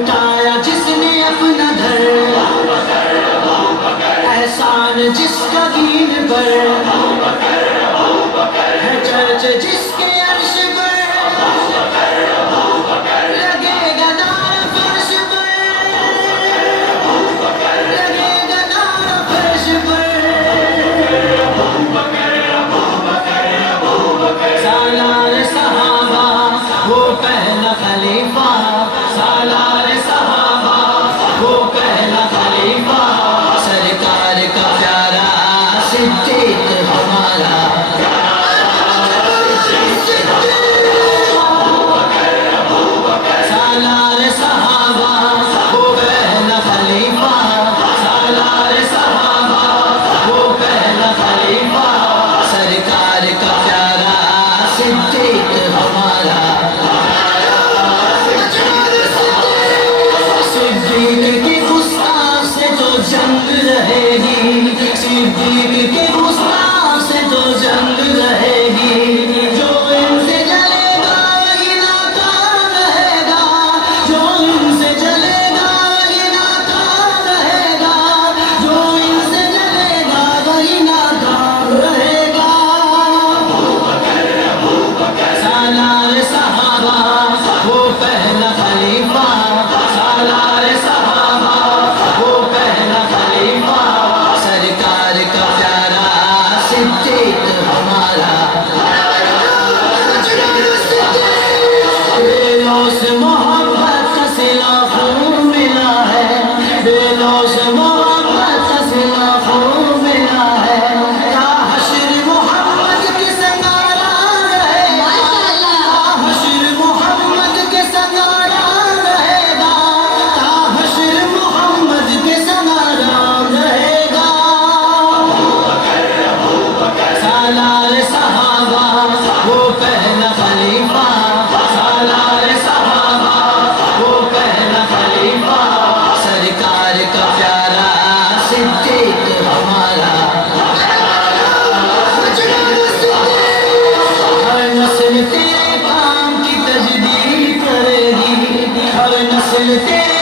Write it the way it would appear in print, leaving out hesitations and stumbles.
उठाया जिसने अपना धर, एहसान जिसका दीन पर है, चर्च जिसके अर्श पर लगेगा नारा फर्श पर, लगेगा नारा फर्श पर। सालार सहाबा वो पहला खलीफा, सालार सहाबा वो पहला खलीफा, सरकार का प्यारा सिद्दीक हमारा। सालार सहाबा वो पहला खलीफा, सालार सहाबा वो पहला खलीफा, सरकार का प्यारा सिद्दीक हमारा। सिद्दीक की गुस्ताख से तो जंग रहेगी, सिद्दीक की गुस्ताख से तो जंग रहेगी, जो इनसे जलेगा वही नाकाम रहेगा, जो इनसे जलेगा वही नाकाम रहेगा, जो इनसे जलेगा वही नाकाम रहेगा। सालार सहाबा वो पहला खलीफा, सालार सहाबा वो पहला खलीफा, सरकार का प्यारा सिद्दीक हमारा। बेलोस मोहब्बत का सिला खून मिला है, बेलोस मोहब्बत का सिला खून मिला है, या हश्र मोहम्मद के संगारा रहेगा, या हश्र मोहम्मद के संगारा रहेगा, या हश्र मोहम्मद के संगारा रहेगा। सालार सहाबा वो पहला खलीफा, सालार सहाबा वो पहला खलीफा, सरकार का प्यारा सिद्दीक हमारा। हर नस्ल तेरे काम की तजदीद करेगी, हर नस्ल तेरे